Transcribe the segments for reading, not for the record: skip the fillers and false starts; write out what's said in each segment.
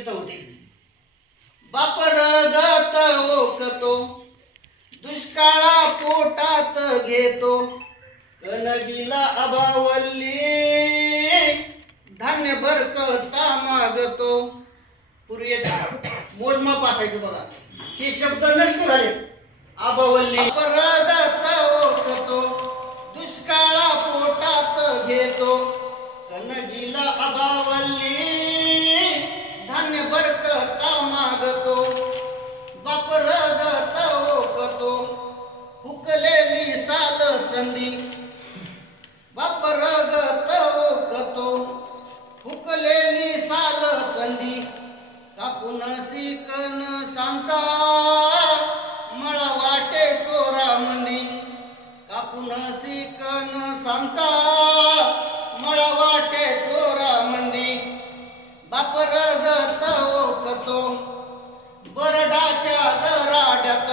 कविता होती. बाप रगत ओकतो दुष्काळा पोटात घेतो कणगीला अभावल्ली धान्य बरकता मागतो. पूर्वी मोजमाप असायचं बघा. हे शब्द नष्ट झाले. अभावल्ली रगत ओकतो दुष्काळा पोटात घेतो कणगीला अभावल्ली धान्य बरकता मागतो. बाप रगत ओकतो हुकलेली साल चंदी. बाप रगत ओकतो हुकलेली साल चंदी कापून सिकन सांचा मळा वाटे चोरा मंदी. कापून सिकन सांचा मळा वाटे चोरा मंदी. बाप रगत ओकतो बरडाच्या दराड्यात.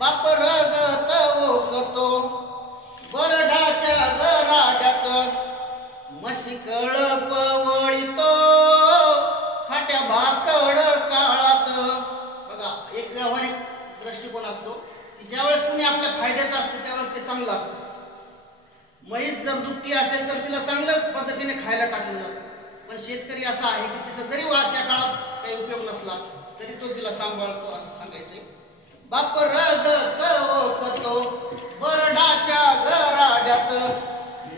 बाप रगत ओकतो बरडाच्या दराड्यात म्हशी कळप वळीतो फाट्या भाकड काळात. बघा एक व्यावहारिक दृष्टिकोन असतो की ज्यावेळेस कोणी आपल्या फायद्याचं असतं त्यावेळेस ते चांगलं असतं. म्हैस जर दुभती असेल तर तिला चांगल्या पद्धतीने खायला टाकलं जातं. पण शेतकरी असा आहे की तिचा जरी त्या काळात काही उपयोग नसला तरी तो तिला सांभाळतो असं सांगायचंय. बाप रगत ओकतो बरडाच्या गराड्यात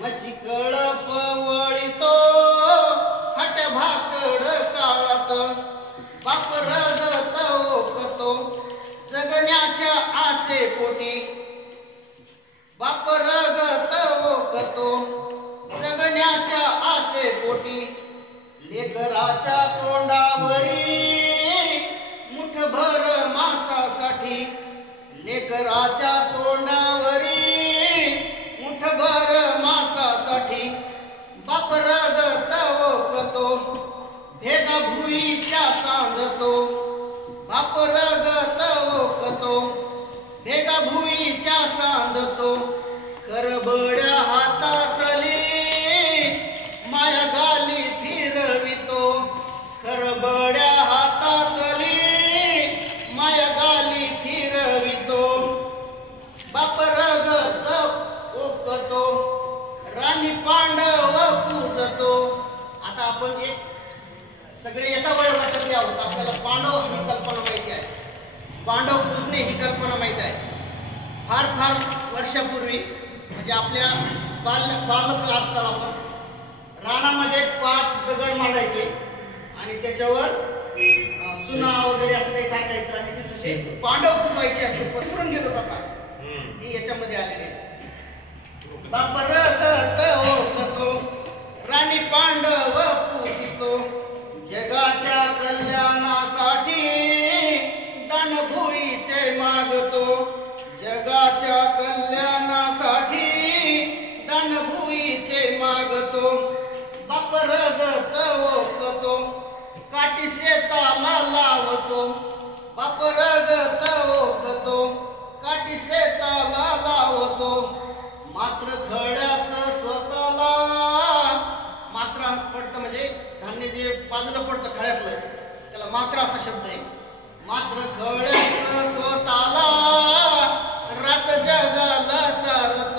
म्हशी कळप वळीतो फाट्या भाकड काळात. बाप रगत ओकतो जगण्याच्या आसे पोटी. बाप रगत ओकतो जगण्याच्या आसे पोटी लेकराच्या तोंडावरी मुठभर मांसासाठी. लेकराच्या तोंडावरी मुठभर मांसासाठी बाप रगत ओकतो भेगा भुईच्या सांधतो. बाप रगत ओकतो भेगा भुईच्या सांधतो करबड्या हातातली माया गाली फिरवितो. करबड्या हातातली माया गाली फिरवितो. बाप रगत ओकतो राणी पांडव पूजतो. आता आपण एक सगळे एका वयोगटातले आहोत. आपल्याला पांडव ही कल्पना माहिती आहे. पांडव पूजणे ही कल्पना माहिती आहे. फार फार वर्षापूर्वी म्हणजे आपल्या बालक असताना आपण रानामध्ये 5 दगड मांडायचे आणि त्याच्यावर चुना वगैरे असं काही टाकायचं आणि तिथे पांडव पुजवायचे असे पसरून घेत होता का ती याच्यामध्ये आलेले. बाप रगत ओकतो राणी पांडव पूजितो जगाच्या कल्याणासाठी दानभुईचे मागतो. जगाच्या कल्याणासाठी दानभुईचे मागतो. बाप रगत ओकतो काठी शेताला लावतो. बाप रगत ओकतो काठी शेताला लावतो. मात्र खळ्याचं स्वतःला मात्र पडतं म्हणजे धान्य जे बाजूला पडतं खळ्यातलं त्याला मात्र असा शब्द आहे. मात्र खळ्याचं स्वतःला रस जगाला चारतो.